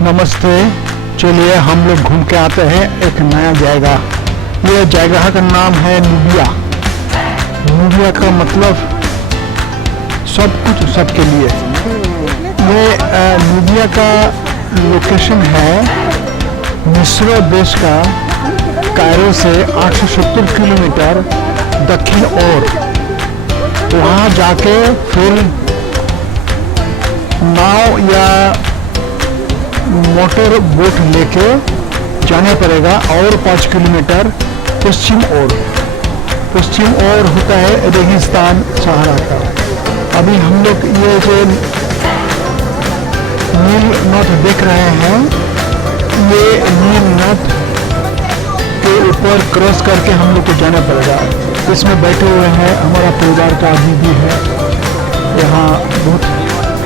नमस्ते। चलिए हम लोग घूम के आते हैं एक नया जगह। ये जगह का नाम है नूबिया। नूबिया का मतलब सब कुछ सबके लिए। ये नूबिया का लोकेशन है मिस्र देश का कायरो से 870 किलोमीटर दक्षिण ओर। वहाँ जाके फिर नाव या मोटर बोट लेके जाना पड़ेगा और 5 किलोमीटर पश्चिम ओर होता है रेगिस्तान सहारा का। अभी हम लोग ये जो नील नद देख रहे हैं, ये नील नद के ऊपर क्रॉस करके हम लोग को जाना पड़ेगा। इसमें बैठे हुए हैं हमारा परिवार का आदमी भी है। यहाँ बहुत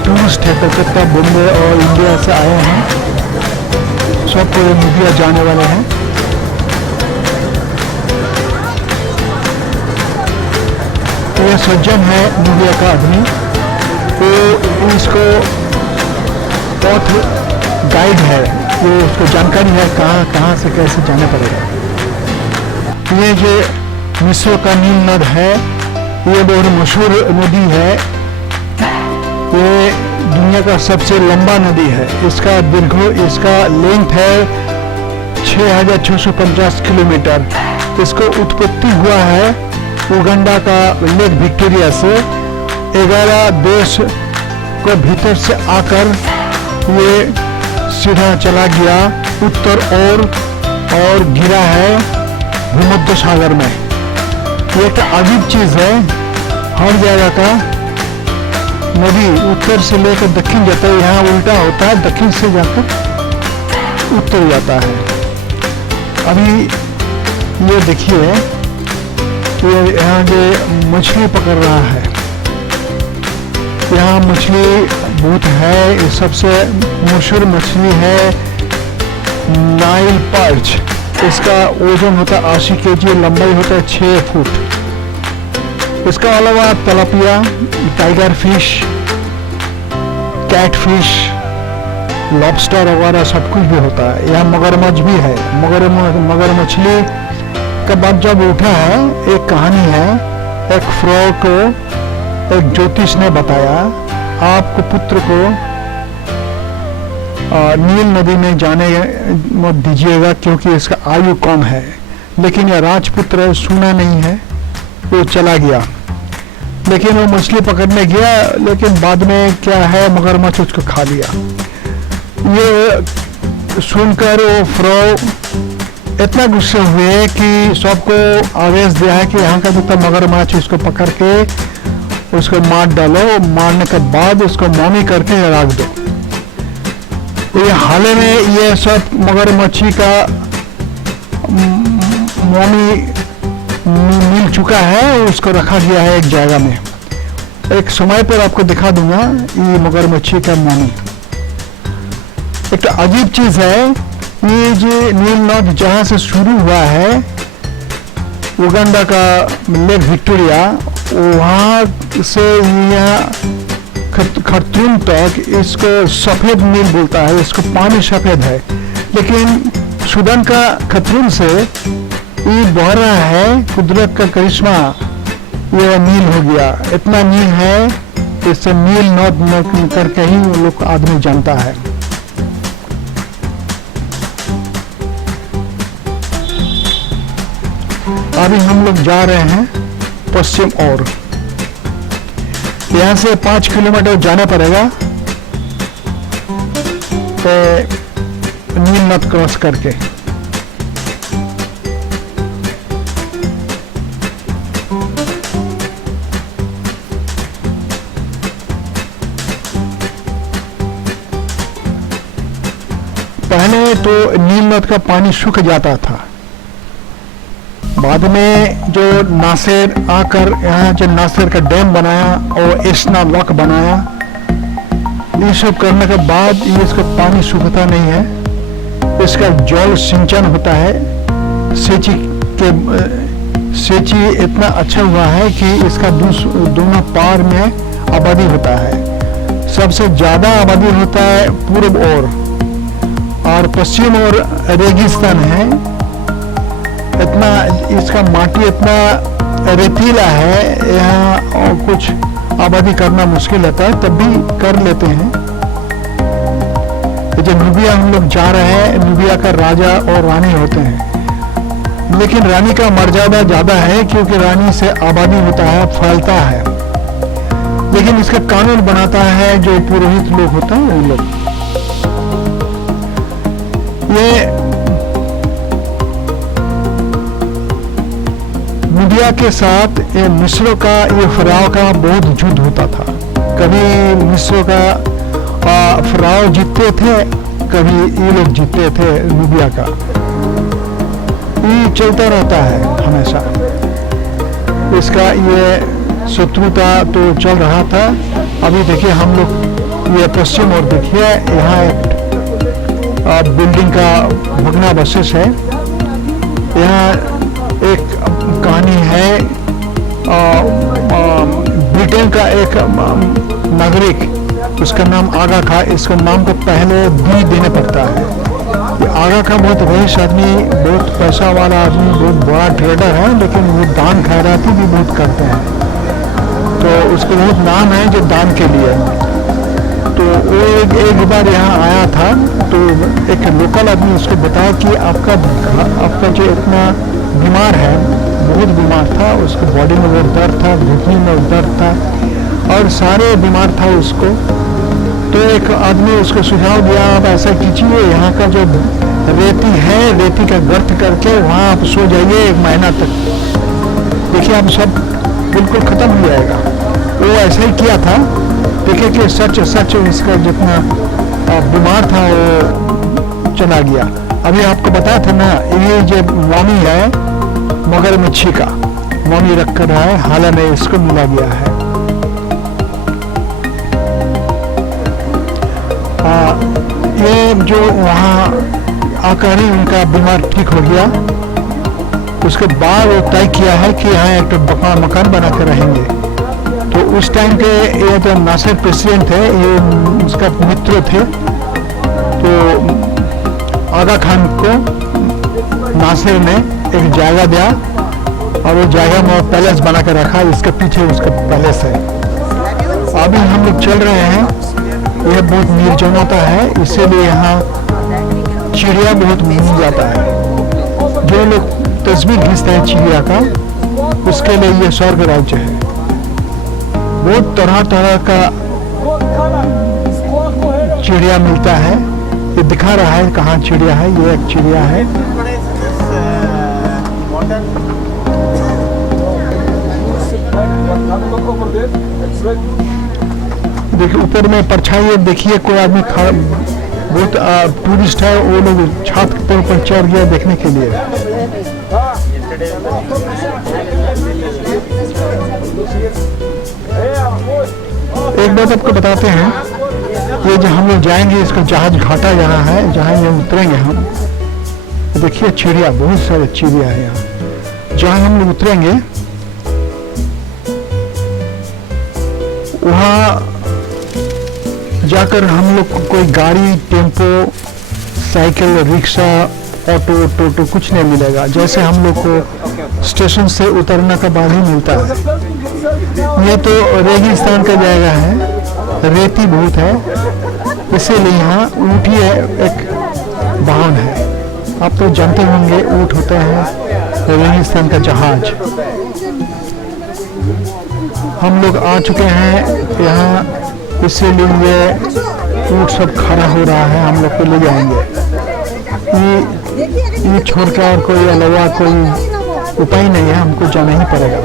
टूरिस्ट है, कलकत्ता, बॉम्बे और इंडिया से आए हैं। सब पूरे नूबिया जाने वाले हैं। ये सज्जन है नूबिया का आदमी, तो इसको पथ गाइड है, वो उसको जानकारी है कहाँ कहाँ से कैसे जाना पड़ेगा। ये जो मिस्र का नील नद है, ये बहुत मशहूर नदी है। ये दुनिया का सबसे लंबा नदी है। इसका लेंथ है 6650 किलोमीटर। इसको उत्पत्ति हुआ है उगांडा का लेक विक्टोरिया से। 11 देश को भीतर से आकर ये सीधा चला गया उत्तर और गिरा है भूमध्य सागर में। ये एक अजीब चीज है, हर जगह का नदी उत्तर से लेकर दक्षिण जाता है, यहाँ उल्टा होता है, दक्षिण से जाकर उत्तर जाता है। अभी ये देखिए, ये यहाँ जो मछली पकड़ रहा है, यहाँ मछली बहुत है। ये सबसे मशहूर मछली है नाइल पर्च। इसका वजन होता है 80 kg, लंबाई होता है 6 फुट। इसका अलावा tilapia, tiger fish, cat fish, lobster वगैरह सब कुछ भी होता है। यहाँ मगरमच्छ भी है। मगर मछली का बात जब उठा है, एक कहानी है। एक फ्रॉग को एक ज्योतिष ने बताया, आपको पुत्र को नील नदी में जाने मत दीजिएगा क्योंकि इसका आयु कम है। लेकिन यह राजपुत्र सुना नहीं है, वो चला गया। लेकिन वो मछली पकड़ने गया, लेकिन बाद में क्या है, मगरमच्छ उसको खा लिया। ये सुनकर वो फ्रॉग इतना गुस्से हुए कि सबको आदेश दिया है कि यहाँ का जितना मगरमच्छ उसको पकड़ के उसको मार डालो। मारने के बाद उसको मौनी करके रख दो। ये हाल में ये सब मगरमच्छी का मौनी मिल चुका है, उसको रखा गया है एक जगह में। एक समय पर आपको दिखा दूंगा ये मगरमच्छी का मौनी। एक अजीब चीज है, ये जो नील नद जहाँ से शुरू हुआ है उगांडा का लेक विक्टोरिया, वहाँ से यहाँ खरतूम तक इसको सफेद नील बोलता है। इसको पानी सफेद है, लेकिन सूडान का खरतूम से ये बह रहा है। कुदरत का करिश्मा, ये नील हो गया। इतना नील है, इससे नील नद करके ही वो लोग आदमी जानता है। अभी हम लोग जा रहे हैं पश्चिम ओर। यहाँ से 5 किलोमीटर जाना पड़ेगा नील नद क्रॉस करके। पहले तो नील नद का पानी सूख जाता था। बाद में जो नासिर आकर यहाँ जो नासिर का डैम बनाया और एस्ना लॉक बनाया, ये सब करने के बाद ये इसका पानी सूखता नहीं है। इसका जल सिंचन होता है। सेची इतना अच्छा हुआ है कि इसका दोनों पार में आबादी होता है। सबसे ज्यादा आबादी होता है पूर्व ओर, और पश्चिम और रेगिस्तान है। इतना इसका माटी इतना रेतीला है, यहाँ और कुछ आबादी करना मुश्किल होता है, तब भी कर लेते हैं। जो नूबिया हम लोग जा रहे हैं, नूबिया का राजा और रानी होते हैं, लेकिन रानी का मर्यादा ज्यादा है क्योंकि रानी से आबादी होता है, फैलता है, लेकिन इसका कानून बनाता है जो पुरोहित लोग होते हैं वो लोग। ये नूबिया के साथ ये मिस्र का, ये फराव का बहुत युद्ध होता था। कभी मिस्र का फराव जीतते थे, कभी ये लोग जीतते थे नूबिया का। ये चलता रहता है हमेशा, इसका ये शत्रुता तो चल रहा था। अभी देखिए हम लोग ये पश्चिम और देखिए यहाँ एक बिल्डिंग का भग्नावशेष है। यहाँ एक कहानी है, ब्रिटेन का एक नागरिक, उसका नाम आगा खा, इसको नाम को पहले दी देना पड़ता है। ये आगा खा बहुत रईस आदमी, बहुत पैसा वाला आदमी, बहुत बड़ा ट्रेडर है, लेकिन वो दान खैराती भी बहुत करते हैं, तो उसको बहुत नाम है जो दान के लिए। तो वो एक बार यहाँ आया था, तो एक लोकल आदमी उसको बताया कि आपका जो इतना बीमार है, बहुत बीमार था, उसको बॉडी में बहुत दर्द था, घुटने में दर्द था और सारे बीमार था उसको। तो एक आदमी उसको सुझाव दिया, आप ऐसा कीजिए, यहाँ का जो रेती है, रेती का गर्त करके वहाँ आप सो जाइए 1 महीना तक, देखिए आप सब बिल्कुल खत्म हो जाएगा। वो ऐसा ही किया था। देखिए कि सच इसका जितना बीमार था वो चला गया। अभी आपको बताया था ना, ये जो मौनी है मगरमच्छी का, मौनी रख कर रहा है, हाल में इसको मिला गया है। ये जो वहाँ आकर ही उनका बीमार ठीक हो गया, उसके बाद वो तय किया है कि यहाँ एक मकान बना कर रहेंगे। तो उस टाइम के ये जो नासिर प्रेसिडेंट थे, ये उसका मित्र थे, तो आगा खान को नासिर ने एक जगह दिया और वो जगह में पैलेस बना कर रखा, इसके पीछे उसका पैलेस है। अभी हम लोग चल रहे हैं, यह बहुत निर्जनता है, इसीलिए यहाँ चिड़िया बहुत मिल जाता है। जो लोग तस्वीर खींचते हैं चिड़िया का, उसके लिए ये स्वर्ग राज्य है। बहुत तरह तरह का चिड़िया मिलता है। ये दिखा रहा है कहाँ चिड़िया है, ये एक चिड़िया है। देखिए ऊपर में परछाई, देखिए कोई आदमी बहुत टूरिस्ट है, वो लोग छत पर चढ़ गया देखने के लिए। एक बात आपको बताते हैं, ये जो हम लोग जाएंगे, इसका जहाज घाटा यहाँ है, जहाँ ये उतरेंगे हम। देखिए चिड़िया, बहुत सारे चिड़िया है यहाँ। जहाँ हम लोग उतरेंगे वहाँ जाकर हम लोग को कोई गाड़ी, टेम्पो, साइकिल, रिक्शा, ऑटो, टोटो कुछ नहीं मिलेगा। जैसे हम लोग को स्टेशन से उतरने का बाद ही मिलता है। ये तो रेगिस्तान का जगह है, रेती बहुत है, इसीलिए यहाँ ऊँट ही एक वाहन है। आप तो जानते होंगे ऊँट होता है रेगिस्तान का जहाज। हम लोग आ चुके हैं यहाँ, इसीलिए ऊँट सब खड़ा हो रहा है, हम लोग को ले जाएंगे। ये छोड़कर और कोई अलावा कोई उपाय नहीं है, हमको जाना ही पड़ेगा।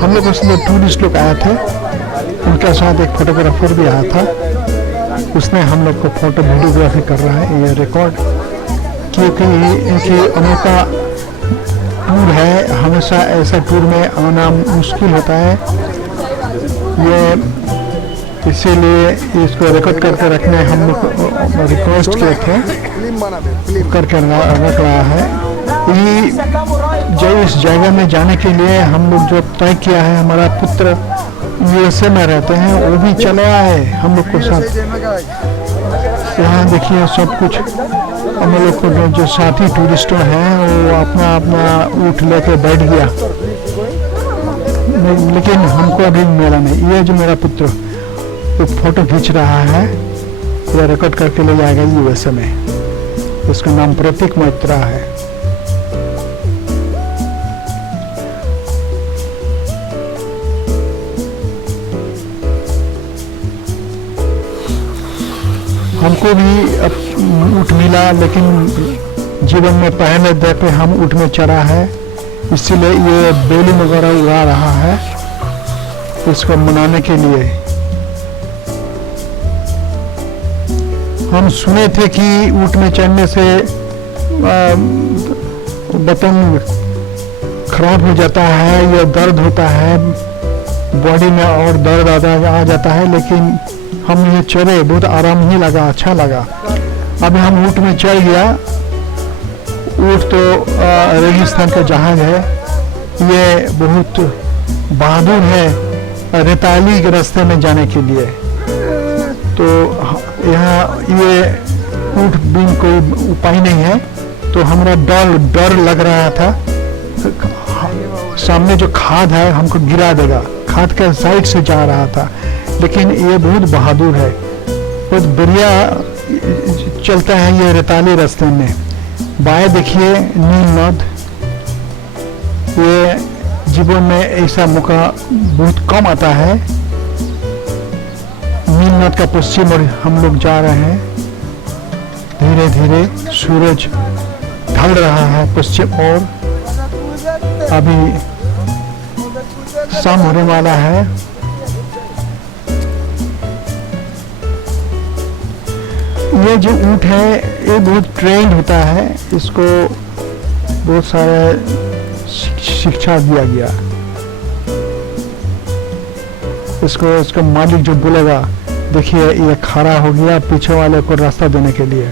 हम लोग उसमें टूरिस्ट लोग आए थे, उनके साथ एक फोटोग्राफर भी आया था, उसने हम लोग को फोटो वीडियोग्राफी कर रहा है, ये रिकॉर्ड, क्योंकि इनकी अनोखा टूर है। हमेशा ऐसा टूर में आना मुश्किल होता है, ये इसीलिए इसको रिकॉर्ड करके रखने हम लोग रिक्वेस्ट किए थे, करके रख रहा है। ये जो इस जगह में जाने के लिए हम लोग जो तय किया है, हमारा पुत्र USA में रहते हैं, वो भी चले आए हम लोग को साथ। यहाँ देखिए सब कुछ हम लोग को जो साथी टूरिस्टों हैं वो अपना अपना ऊँट लेके बैठ गया, लेकिन हमको अभी मिला नहीं। ये जो मेरा पुत्र वो फोटो खींच रहा है, ये रिकॉर्ड करके ले जाएगा यूएसए में। इसका नाम प्रतीक मैत्रा है। हमको भी अब ऊँट मिला, लेकिन जीवन में पहले दफे हम ऊँट में चढ़ा है, इसीलिए ये बैलून वगैरह उड़ा रहा है इसको मनाने के लिए। हम सुने थे कि ऊँट में चढ़ने से बदन खराब हो जाता है या दर्द होता है, बॉडी में और दर्द आ जाता है, लेकिन हम ये चढ़े, बहुत आराम ही लगा, अच्छा लगा। अभी हम ऊँट में चढ़ गया। ऊँट तो रेगिस्तान का जहाज है, ये बहुत बहादुर है रेताली के रास्ते में जाने के लिए। तो यहाँ ये ऊँट बिन कोई उपाय नहीं है, तो हमारा डर लग रहा था सामने जो खाद है हमको गिरा देगा, खाद के साइड से जा रहा था, लेकिन ये बहुत बहादुर है, बहुत बढ़िया चलता है ये रेताली रास्ते में। बाएं देखिए नील नद, ये जीवन में ऐसा मौका बहुत कम आता है। नील नद का पश्चिम और हम लोग जा रहे हैं, धीरे धीरे सूरज ढल रहा है पश्चिम और अभी शाम होने वाला है। ये जो ऊँट है ये बहुत ट्रेंड होता है, इसको बहुत सारे शिक्षा दिया गया। इसका मालिक जो बोलेगा, देखिए ये खड़ा हो गया पीछे वाले को रास्ता देने के लिए।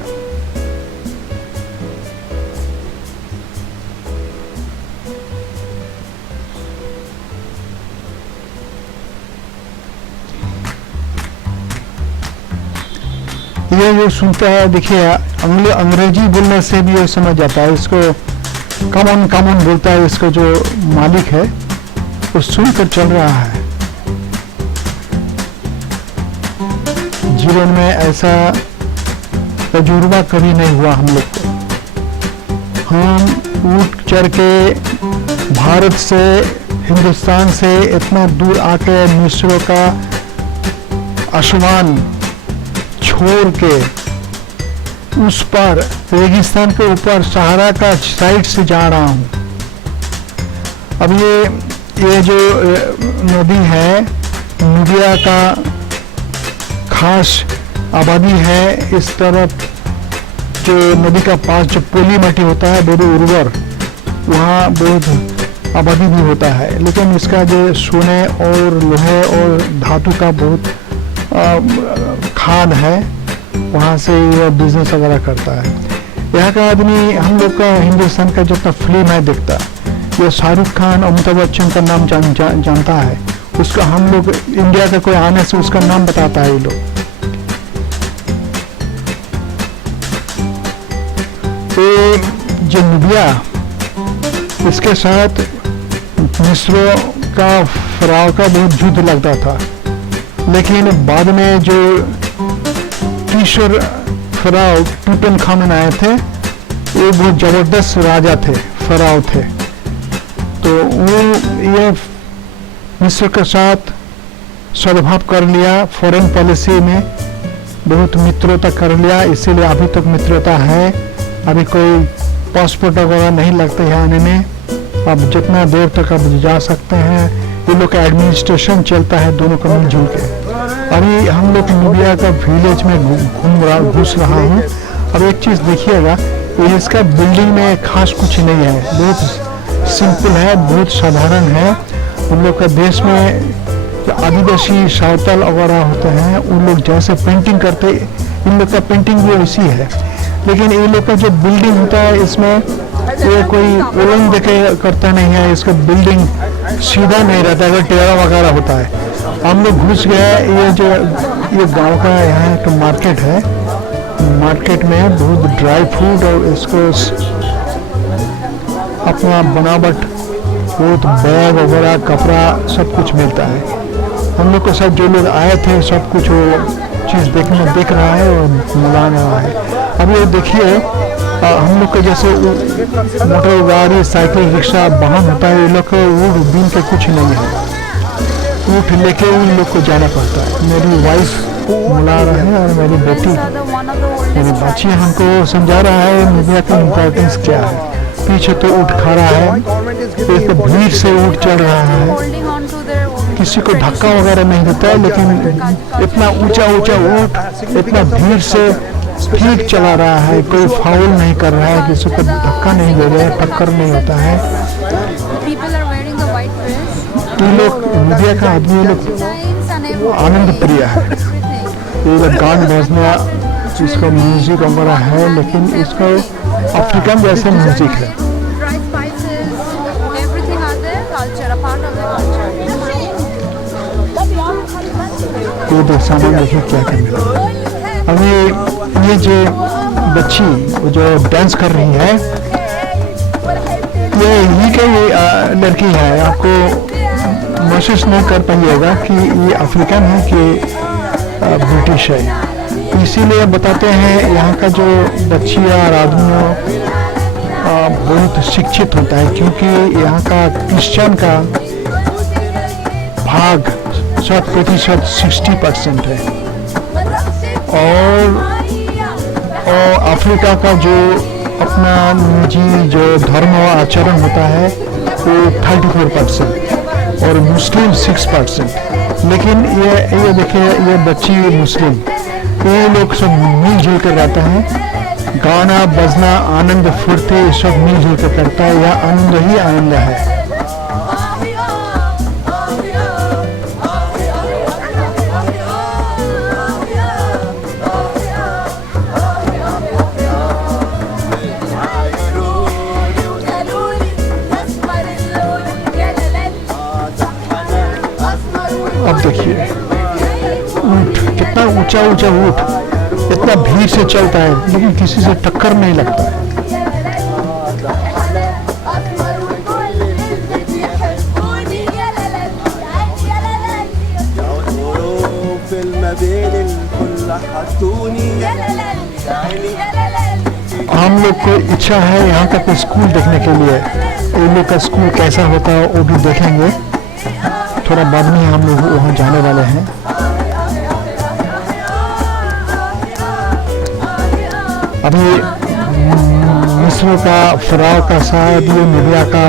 ये जो सुनता है, देखिए अंग्रेजी बोलने से भी ये समझ जाता है, इसको कॉमन बोलता है। इसको जो मालिक है वो सुनकर चल रहा है। जीवन में ऐसा तजुर्बा कभी नहीं हुआ हम लोग को। हम ऊँट चढ़ के भारत से, हिंदुस्तान से इतना दूर आके मिस्रों का आसमान छोड़ के उस पर रेगिस्तान के ऊपर सहारा का साइड से जा रहा हूँ। अब ये जो नदी है, मीडिया का खास आबादी है इस तरफ। जो नदी का पास जो पोली माटी होता है बहुत उर्वर, वहाँ बहुत आबादी भी होता है, लेकिन इसका जो सोने और लोहे और धातु का बहुत खान है, वहाँ से ये बिजनेस वगैरह करता है। यहाँ का आदमी हम लोग का हिंदुस्तान का जितना फिल्म है देखता, ये शाहरुख खान, अमिताभ बच्चन का नाम जानता है। उसका हम लोग इंडिया का कोई आने से उसका नाम बताता है ये लोग। तो जो नुबिया, इसके साथ मिस्रों का फराव का बहुत युद्ध लगता था, लेकिन बाद में जो ईश्वर फराव टूटनखामन आए थे, वो बहुत जबरदस्त राजा थे, फराव थे। तो वो ये मिस्र के साथ सद्भाव कर लिया, फॉरेन पॉलिसी में बहुत मित्रता कर लिया, इसीलिए अभी तक मित्रता है। अभी कोई पासपोर्ट वगैरह नहीं लगते हैं आने में, अब जितना देर तक आप जा सकते हैं। ये लोग का एडमिनिस्ट्रेशन चलता है दोनों का मिलजुल के। अभी हम लोग नुबिया का विलेज में घुस रहा हूँ। अब एक चीज़ देखिएगा, इसका बिल्डिंग में खास कुछ नहीं है, बहुत सिंपल है, बहुत साधारण है। उन लोग का देश में जो आदिवासी सावताल वगैरह होते हैं, उन लोग जैसे पेंटिंग करते, इन लोग का पेंटिंग भी वैसी है। लेकिन ये लोग का जो बिल्डिंग होता है, इसमें ये कोई कोलम देके करता नहीं है, इसका बिल्डिंग सीधा नहीं रहता है, टेढ़ा वगैरह होता है। हम लोग घुस गए, ये गांव का यहाँ एक मार्केट है, मार्केट में बहुत ड्राई फ्रूट और इसको अपना बनावट बहुत बैग वगैरह कपड़ा सब कुछ मिलता है। हम लोग के साथ जो लोग आए थे सब कुछ वो चीज़ दिख रहा है और मिला रहा है। अब ये देखिए हम लोग के जैसे मोटर गाड़ी साइकिल रिक्शा वाहन होता है, ये लोग को ऊँट बीन के कुछ नहीं है, ऊँट लेके उन लोग को जाना पड़ता है। मेरी वाइफ मिला रहा है और मेरी बेटी मेरी बच्ची हमको समझा रहा है मीडिया का इम्पोर्टेंस क्या है। पीछे तो ऊँट खड़ा है, एक भीड़ से ऊँट चढ़ रहा है, किसी को धक्का वगैरह नहीं देता है, लेकिन इतना ऊंचा ऊंचा ऊँट इतना भीड़ से स्पीड चला रहा है, कोई फाउल नहीं कर रहा है, किसी को धक्का नहीं दे रहा है, टक्कर नहीं होता है। ये लोग मीडिया का आदमी लोग आनंद प्रिय है, ये लोग गान बजना इसका म्यूजिक वगैरह है, लेकिन इसका अफ्रीकन जैसे म्यूजिक है। ये देख सामान देखिए क्या करना। अभी ये जो बच्ची जो डांस कर रही है ये ही का ये लड़की है, आपको महसूस नहीं कर पाइएगा कि ये अफ्रीकन है कि ब्रिटिश है। इसीलिए बताते हैं यहाँ का जो बच्चियाँ और आदमी बहुत शिक्षित होता है, क्योंकि यहाँ का क्रिश्चियन का भाग 100% 60% है और अफ्रीका का जो अपना निजी जो धर्म आचरण होता है वो 34% और मुस्लिम 6%। लेकिन ये देखिए ये बच्ची मुस्लिम, ये लोग सब मिलजुल कर रहते हैं, गाना बजना आनंद फुर्ती सब मिलजुल कर करता है, यह आनंद ही आनंद है। अब देखिए ऊँट कितना ऊंचा ऊंचा ऊँट इतना भीड़ से चलता है, लेकिन किसी से टक्कर नहीं लगता है। हम लोग को इच्छा है यहाँ का कोई स्कूल देखने के लिए, इन लोग का स्कूल कैसा होता है वो भी देखेंगे। थोड़ा बाद में हम लोग वहाँ जाने वाले हैं। अभी मिस्र का फराव का शायद ये मीडिया का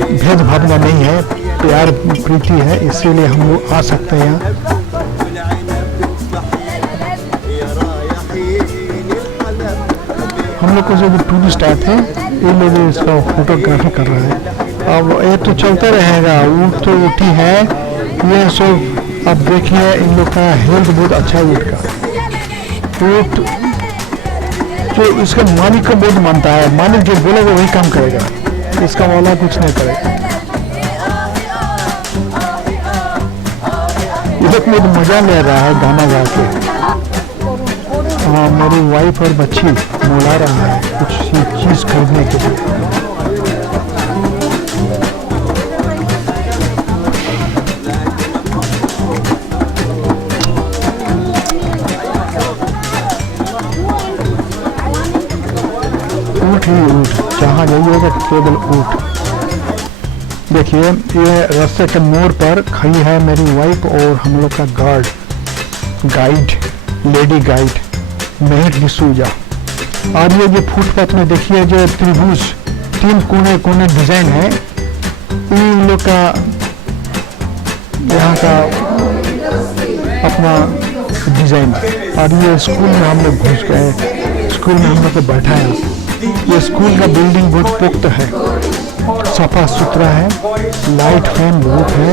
भेदभावना नहीं है, प्यार प्रीति है, इसीलिए हम लोग आ सकते हैं यहाँ। हम लोग को जो टूरिस्ट आए थे ये लोग इसका फोटोग्राफी कर रहे हैं। अब ये तो चलता रहेगा, ऊँट तो ऊँटी है ये सब। अब देखिए इन लोग का हेल्थ बहुत अच्छा है ऊँट का। ऊँट जो इसका मालिक को बहुत मानता है, मालिक जो बोलेगा वही काम करेगा, इसका वाला कुछ नहीं करेगा। ये लोग बहुत मजा ले रहा है गाना गा के। हाँ, मेरी वाइफ और बच्ची बुला रहा है कुछ चीज़ खरीदने के लिए। ऊँट ही ऊँट, जहाँ जाइएगा केवल ऊँट। देखिए ये रास्ते के मोड़ पर खड़ी है मेरी वाइफ और हम लोग का गाइड लेडी गाइड मेहर डिसूजा। और ये जो फुटपाथ में देखिए जो त्रिभुज 3 कोने कोने डिजाइन है, इन लोग का यहाँ का अपना डिजाइन। और ये स्कूल में हम लोग घुस गए, स्कूल में हम लोग को बैठाया। ये स्कूल का बिल्डिंग बहुत पुख्त है, सफा सुथरा है, लाइट फैन बहुत है।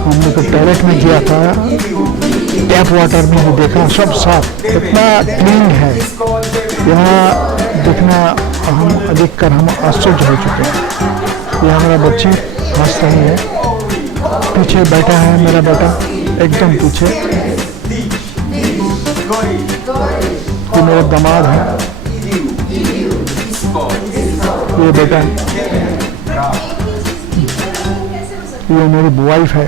हम लोग टॉयलेट में गया था, टैप वाटर में भी देखा, सब साफ, इतना क्लीन है। यहाँ देखना हम देखकर हम आश्चर्य हो चुके हैं। यहाँ मेरा बच्ची हंस रही है, पीछे बैठा है मेरा बेटा एकदम पीछे। ये मेरे दामाद है, ये बेटा, ये मेरी वाइफ है।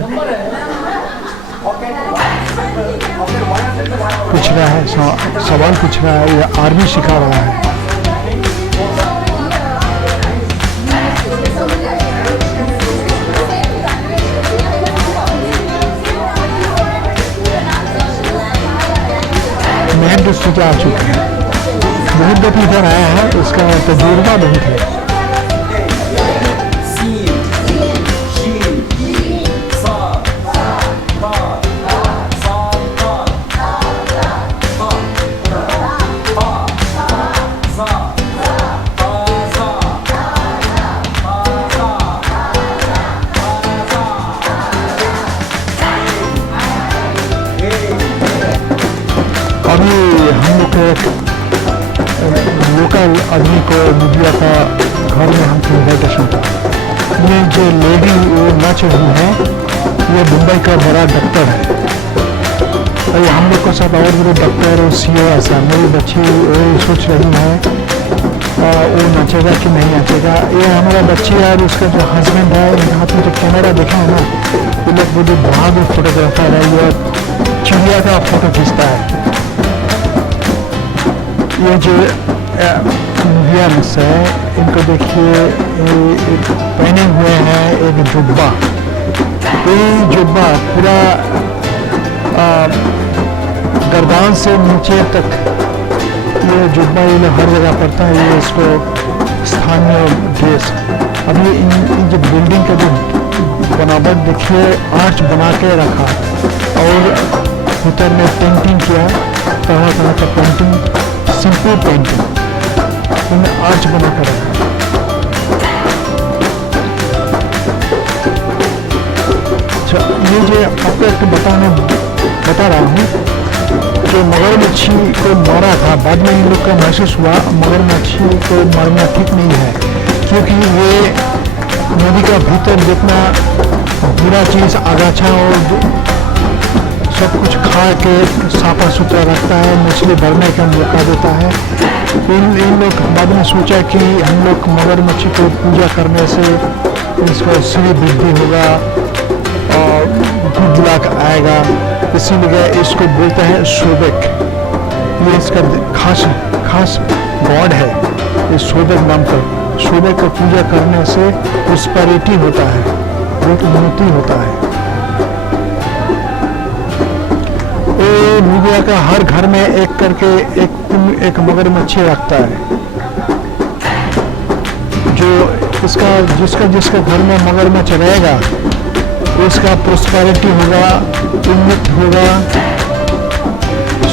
पूछ रहा है, सवाल पूछ रहा है, ये आर्मी सिखा रहा है। महंत सीखे आ चुके हैं, बहुत दफे इधर आया है, इसका तजुर्बा बहुत है। अभी हम लोग लोकल आदमी को मीडिया का घर में हमको इन्विटेशन था। ये जो लेडी वो नाच रही है, ये मुंबई का बड़ा डॉक्टर है। और हम लोग के साथ और बड़े डॉक्टर और सीओ ऐसा, मेरी बच्ची वो सोच रही है वो नाचेगा कि नहीं नाचेगा। ये हमारा बच्ची और उसका जो हस्बैंड है, इनके हाथ में जो कैमरा देखा है ना, ये लोग बड़े बहादुर फोटोग्राफर है, ये चिड़िया का फोटो खींचता है। ये जो इंडियंस है, इनको देखिए पहने हुए हैं एक जुब्बा। ये जुब्बा पूरा गर्दन से नीचे तक, ये जुब्बा ये हर जगह पड़ता है। ये इसको स्थानीय ड्रेस। अभी इन जो बिल्डिंग का जो बनावट देखिए, आर्च बना के रखा और भीतर में पेंटिंग किया, तरह तरह का पेंटिंग, सिंपल पेंटिंग, उन्हें आर्च बना कर रखा। अच्छा, ये जो आपको एक बता रहा हूँ कि मगरमच्छी को मारा था, बाद में इन लोग का महसूस हुआ मगरमच्छी को मारना ठीक नहीं है, क्योंकि ये नदी का भीतर जितना बुरा चीज़ आगाछा और सब कुछ खा के साफा सुथरा रखता है, मछली भरने का मौका देता है। इन लोग बाद में सोचा कि हम लोग मगरमच्छी को पूजा करने से इसका श्री वृद्धि होगा और गुड लक आएगा, इसीलिए इसको बोलते हैं सोबेक। ये इसका खास गॉड है, ये सोबेक नाम का। सोबेक को पूजा करने से प्रॉस्पेरिटी होता है, बहुत उन्नति होता है। मीडिया का हर घर में एक करके एक मगरमच्छी रखता है, जो जिसका घर में मगरमच्छ रहेगा उसका प्रॉस्पेरिटी होगा, उन्नति होगा,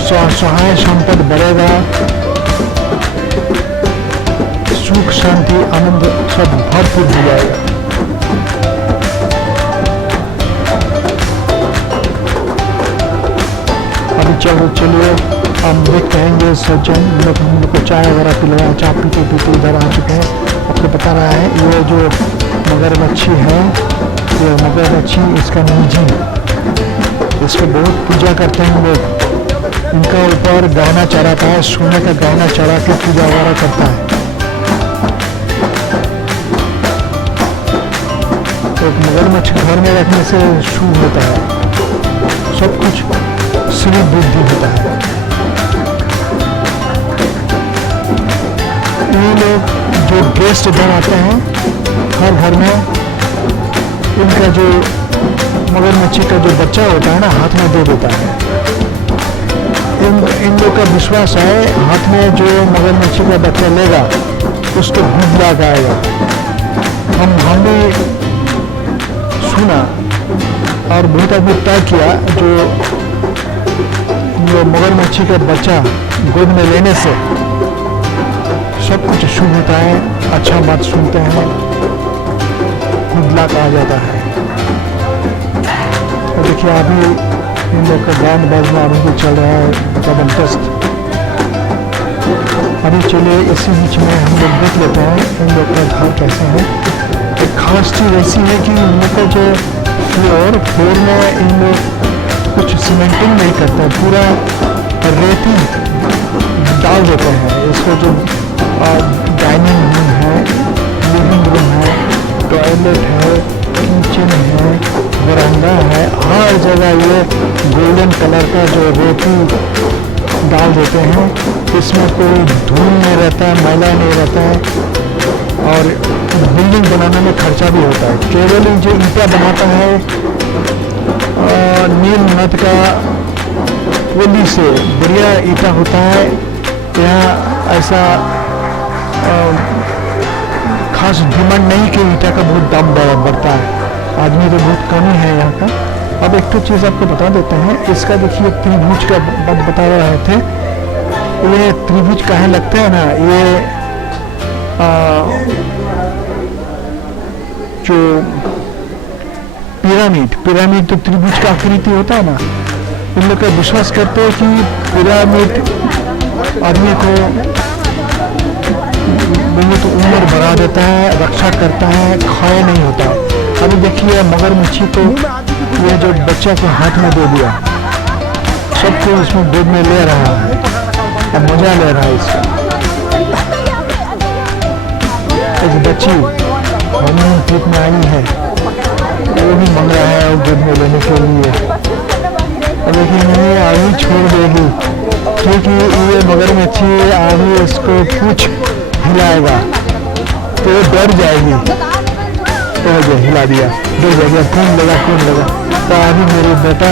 सहाय संपत्ति बढ़ेगा, सुख शांति आनंद सब भरपूर हो जाएगा। चलिए हम देखते हैं ये सज्जन हम लोग को चाय वगैरह पिलवाया, चाय पीते पीते इधर आ चुके हैं। आपको बता रहा है ये जो मगरमच्छी है, ये मगरमच्छी इसका निजी, इसको बहुत पूजा करते हैं लोग। इनका ऊपर गहना चढ़ाता है, सोने का गहना चढ़ा के पूजा वगैरह करता है। तो मगरमच्छ घर में रखने से शुभ होता है, सब कुछ श्री वृद्धि होता है। ये लोग जो गेस्ट इधर आते हैं हर घर में, इनका जो मगरमच्छी का जो बच्चा होता है ना, हाथ में दे देता है। इन लोग का विश्वास है हाथ में जो मगरमच्छी का बच्चा लेगा उसको गुड लक आएगा। हमने सुना और बहुत आदमी तय किया, जो मगरमच्छी का बच्चा गोद में लेने से सब कुछ शुभ होता है, अच्छा बात सुनते हैं, गुड लक आ जाता है। तो देखिए अभी इन लोग का गान बाजना अभी भी चल रहा है जबरदस्त। अभी चलिए इसी बीच में हम लोग देख लेते हैं इन लोग का घर कैसे है। एक खास चीज़ ऐसी है कि इन लोग का जो फ्लोर में इन लोग कुछ सीमेंटिंग नहीं करता, पूरा रेती डाल डाल देते हैं। इसको जो डाइनिंग रूम है, लिविंग रूम है, टॉयलेट है, किचन है, बरामदा है, हर जगह ये गोल्डन कलर का जो रोटी डाल देते हैं। इसमें कोई धूल नहीं रहता है, मैला नहीं रहता है और बिल्डिंग बनाने में खर्चा भी होता है। केवल जो ईंटा बनाता है नील नद का पुली से बढ़िया ईंटा होता है। यहाँ ऐसा खास डिमांड नहीं कि ईंटा का बहुत दाम बढ़ता है, आदमी तो बहुत कम ही है यहाँ का। अब एक तो चीज़ आपको बता देते हैं, इसका देखिए त्रिभुज का बात बता रहे थे। ये त्रिभुज कहाँ लगता है ना, ये जो पिरामिड तो त्रिभुज का आकृति होता है ना, इन लोग का विश्वास करते हैं कि पिरामिड आदमी को बहुत उम्र बढ़ा देता है, रक्षा करता है, खाया नहीं होता है। अभी देखिए मगरमच्छी को ये जो बच्चा को हाथ में दे दिया, सबको उसमें गोद में ले रहा है, अब मजा ले रहा है इसका। एक बच्ची हनीमून ट्रिप में आई है, वो भी मंग रहा है गोद में लेने के लिए, लेकिन ये अभी छोड़ देगी क्योंकि ये मगरमच्छी अभी इसको पूछ हिलाएगा तो वो डर जाएगी। तो हिला दिया, डर जाएगा, कौन लगा। तो अभी मेरे बेटा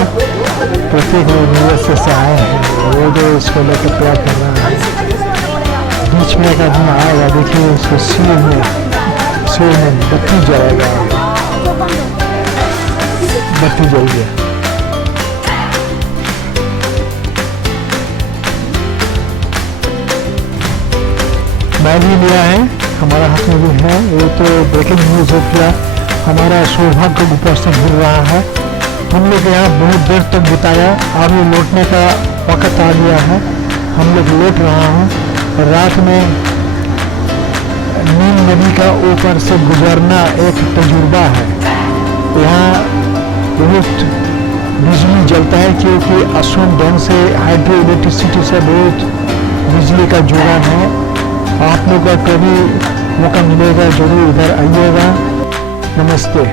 प्रत्येक यूएसए से आए हैं, वो जो इसको लेकर प्यार कर रहा है। बीच में एक आदमी आएगा, देखिए उसको सिर में बत्ती जलाएगा, बत्ती जल गया। मैं भी लिया है, हमारा हाथ में भी है। वो तो ब्रेकिंग न्यूज़ हो गया, हमारा सौभाग्य उपस्थित मिल रहा है। हम लोग यहाँ बहुत देर तक बिताया, अभी लौटने का वक्त आ गया है, हम लोग लौट रहा हूँ। रात में नील नदी का ऊपर से गुजरना एक तजुर्बा है। यहाँ बहुत बिजली जलता है क्योंकि असम डैम से हाइड्रो इलेक्ट्रिसिटी से बहुत बिजली का जुड़ाव है। आप लोग का कभी मौका मिलेगा जरूर इधर आइएगा। नमस्ते।